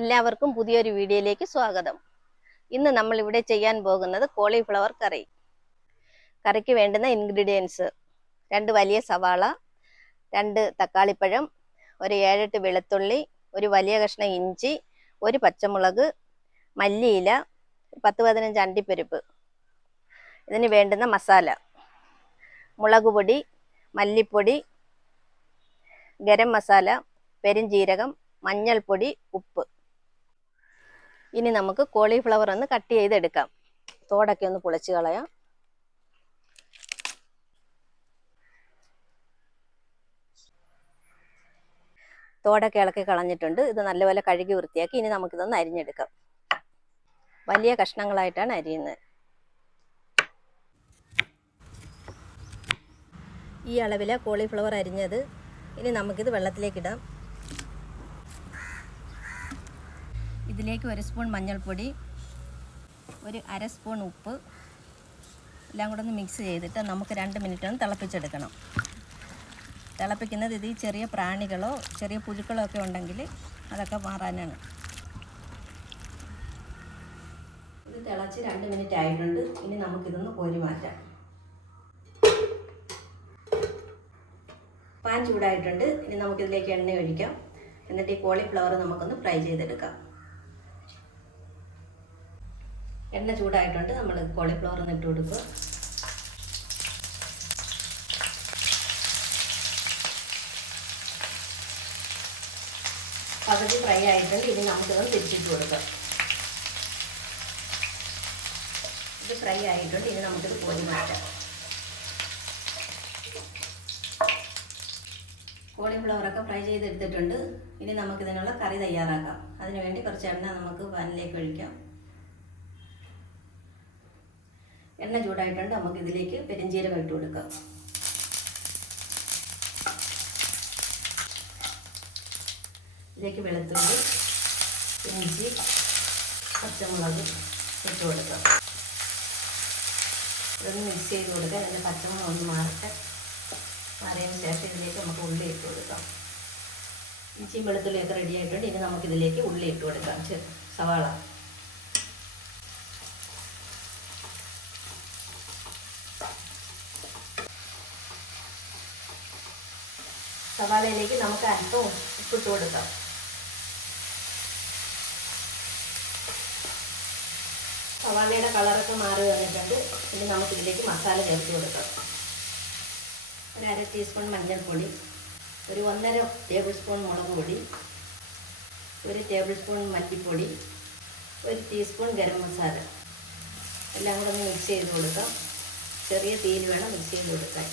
എല്ലാവർക്കും പുതിയൊരു വീഡിയോയിലേക്ക് സ്വാഗതം. ഇന്ന് നമ്മൾ ഇവിടെ ചെയ്യാൻ പോകുന്നത് കോളിഫ്ലവർ കറി. കറിക്ക് വേണ്ടുന്ന ഇൻഗ്രീഡിയൻസ്: 2 വലിയ സവാള, 2 തക്കാളിപ്പഴം, ഒരു 7-8 വെളുത്തുള്ളി, ഒരു വലിയ കഷ്ണം ഇഞ്ചി, ഒരു പച്ചമുളക്, മല്ലിയില, 10-15 അണ്ടിപ്പരിപ്പ്. ഇതിന് വേണ്ടുന്ന മസാല: മുളക് പൊടി, മല്ലിപ്പൊടി, ഗരം മസാല, പെരുംജീരകം, മഞ്ഞൾപ്പൊടി, ഉപ്പ്. ഇനി നമുക്ക് കോളിഫ്ലവർ ഒന്ന് കട്ട് ചെയ്തെടുക്കാം. തോടൊക്കെ ഒന്ന് പൊളിച്ച് കളയാം. തോടൊക്കെ ഇളക്കി കളഞ്ഞിട്ടുണ്ട്. ഇത് നല്ലപോലെ കഴുകി വൃത്തിയാക്കി ഇനി നമുക്കിതൊന്ന് അരിഞ്ഞെടുക്കാം. വലിയ കഷ്ണങ്ങളായിട്ടാണ് അരിയുന്നത്. ഈ അളവിലെ കോളിഫ്ലവർ അരിഞ്ഞത്. ഇനി നമുക്കിത് വെള്ളത്തിലേക്കിടാം. ഇതിലേക്ക് 1 സ്പൂൺ മഞ്ഞൾപ്പൊടി, ഒരു 1/2 സ്പൂൺ ഉപ്പ് എല്ലാം കൂടെ ഒന്ന് മിക്സ് ചെയ്തിട്ട് നമുക്ക് 2 മിനിറ്റ് ഒന്ന് തിളപ്പിച്ചെടുക്കണം. തിളപ്പിക്കുന്നത് ഇത് ഈ ചെറിയ പ്രാണികളോ ചെറിയ പുഴുക്കളോ ഒക്കെ ഉണ്ടെങ്കിൽ അതൊക്കെ മാറാനാണ്. ഇത് തിളച്ച് 2 മിനിറ്റ് ആയിട്ടുണ്ട്. ഇനി നമുക്കിതൊന്ന് കോരി മാറ്റാം. പാൻ ചൂടായിട്ടുണ്ട്. ഇനി നമുക്കിതിലേക്ക് എണ്ണ ഒഴിക്കാം. എന്നിട്ട് ഈ കോളിഫ്ലവർ നമുക്കൊന്ന് ഫ്രൈ ചെയ്തെടുക്കാം. എണ്ണ ചൂടായിട്ടുണ്ട്. നമ്മൾ കോളിഫ്ലവർ ഒന്ന് ഇട്ട് കൊടുക്കുക. പകുതി ഫ്രൈ ആയിട്ടുണ്ട്. ഇനി നമുക്കിതൊന്ന് തിരിച്ചിട്ട് കൊടുക്കാം. ഇത് ഫ്രൈ ആയിട്ടുണ്ട്. ഇനി നമുക്കിത് കോരി മാറ്റാം. കോളിഫ്ലവറൊക്കെ ഫ്രൈ ചെയ്തെടുത്തിട്ടുണ്ട്. ഇനി നമുക്കിതിനുള്ള കറി തയ്യാറാക്കാം. അതിനുവേണ്ടി കുറച്ച് എണ്ണ നമുക്ക് പാനിലേക്ക് ഒഴിക്കാം. എണ്ണ ചൂടായിട്ടുണ്ട്. നമുക്ക് ഇതിലേക്ക് പെരുംജീരകം ഇട്ട് കൊടുക്കാം. ഇതിലേക്ക് വെളുത്തുള്ളി, ഇഞ്ചി, പച്ചമുളക് ഇട്ട് കൊടുക്കാം. ഇതൊന്ന് മിക്സ് ചെയ്ത് കൊടുക്കാം. അതിൻ്റെ പച്ചമുളക് ഒന്ന് മാറിയതിന് ശേഷം ഇതിലേക്ക് നമുക്ക് ഉള്ളി ഇട്ട് കൊടുക്കാം. ഇഞ്ചിയും വെളുത്തുള്ളിയൊക്കെ റെഡി ആയിട്ടുണ്ട്. ഇനി നമുക്കിതിലേക്ക് ഉള്ളി ഇട്ട് കൊടുക്കാം. സവാള, സവാളയിലേക്ക് നമുക്ക് അല്പം ഉപ്പിട്ട് കൊടുക്കാം. സവാളയുടെ കളറൊക്കെ മാറി വന്നിട്ടുണ്ട്. ഇനി നമുക്കിതിലേക്ക് മസാല ചേർത്ത് കൊടുക്കാം. ഒരു 1/2 ടീസ്പൂൺ മഞ്ഞൾപ്പൊടി, ഒരു 1.5 ടേബിൾ സ്പൂൺ മുളക് പൊടി, 1 ടേബിൾ സ്പൂൺ മല്ലിപ്പൊടി, 1 ടീസ്പൂൺ ഗരം മസാല എല്ലാം കൂടെ ഒന്ന് മിക്സ് ചെയ്ത് കൊടുക്കാം. ചെറിയ തീയിൽ വേണം മിക്സ് ചെയ്ത് കൊടുക്കാൻ.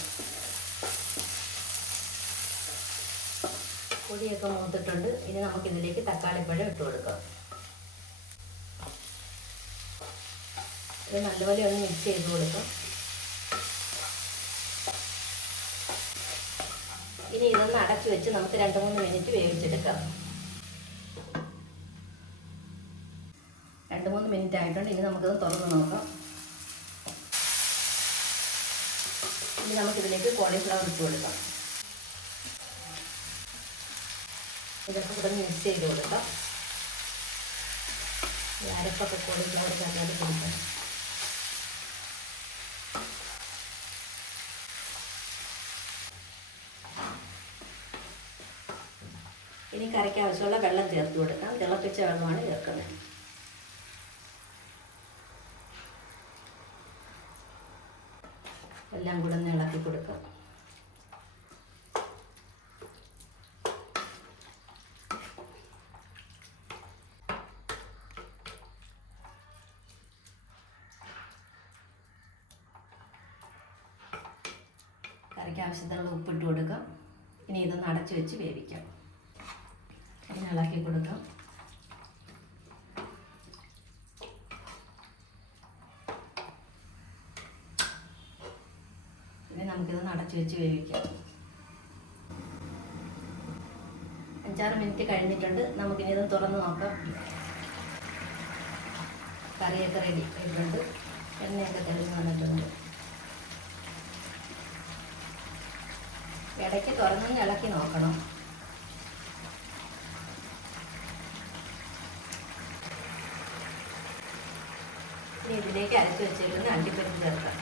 പൊടിയൊക്കെ മൂത്തിട്ടുണ്ട്. ഇനി നമുക്കിതിലേക്ക് തക്കാളിപ്പഴം ഇട്ട് കൊടുക്കാം. ഇത് നല്ലപോലെ ഒന്ന് മിക്സ് ചെയ്ത് കൊടുക്കാം. ഇനി ഇതൊന്ന് അടച്ചു വെച്ച് നമുക്ക് 2-3 മിനിറ്റ് വേവിച്ചെടുക്കാം. 2-3 മിനിറ്റ് ആയിട്ടുണ്ട്. ഇനി നമുക്കിത് തുറന്ന് നോക്കാം. ഇനി നമുക്കിതിലേക്ക് കോളിഫ്ലവർ ഇട്ട് കൊടുക്കാം. ഇതൊക്കെ കൂടെ മിക്സ് ചെയ്ത് കൊടുക്കാം. ഈ അരപ്പൊക്കെ കോളിഫ്ലവർ നന്നായിട്ട് കൊടുക്കാം. ഇനി കറിക്ക് ആവശ്യമുള്ള വെള്ളം ചേർത്ത് കൊടുക്കാം. തിളപ്പിച്ച വെള്ളമാണ് ചേർക്കുന്നത്. എല്ലാം കൂടെ ഒന്ന് ഇളക്കി കൊടുക്കാം. കറിക്ക് ആവശ്യത്തിനുള്ള ഉപ്പിട്ട് കൊടുക്കാം. ഇനി ഇതൊന്ന് അടച്ചു വെച്ച് വേവിക്കാം. ഒന്ന് ഇളക്കി കൊടുക്കാം. ഇനി നമുക്കിതൊന്ന് അടച്ചു വെച്ച് വേവിക്കാം. 5-6 മിനിറ്റ് കഴിഞ്ഞിട്ടുണ്ട്. നമുക്കിനി ഇതൊന്ന് തുറന്ന് നോക്കാം. കറിയൊക്കെ റെഡി ആയിട്ടുണ്ട്. എണ്ണയൊക്കെ തെളിഞ്ഞ് വന്നിട്ടുണ്ട്. ഇടയ്ക്ക് തുറന്നൊന്ന് ഇളക്കി നോക്കണം. ഇനി ഇതിലേക്ക് അരച്ച് വെച്ചിരുന്ന അണ്ടിപ്പരിപ്പ് ചേർക്കാം.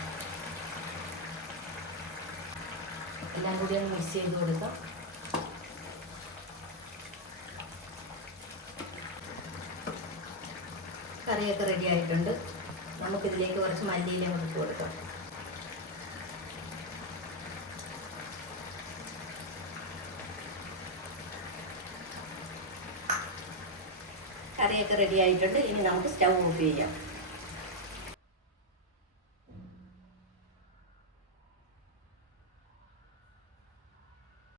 എല്ലാം കൂടി ഒന്ന് മിക്സ് ചെയ്ത് കൊടുക്കാം. കറിയൊക്കെ റെഡി ആയിട്ടുണ്ട്. നമുക്കിതിലേക്ക് കുറച്ച് മല്ലിയില ഇട്ട് കൊടുക്കാം. കറിയൊക്കെ റെഡി ആയിട്ടുണ്ട്. ഇനി നമുക്ക് സ്റ്റൗ ഓഫ് ചെയ്യാം.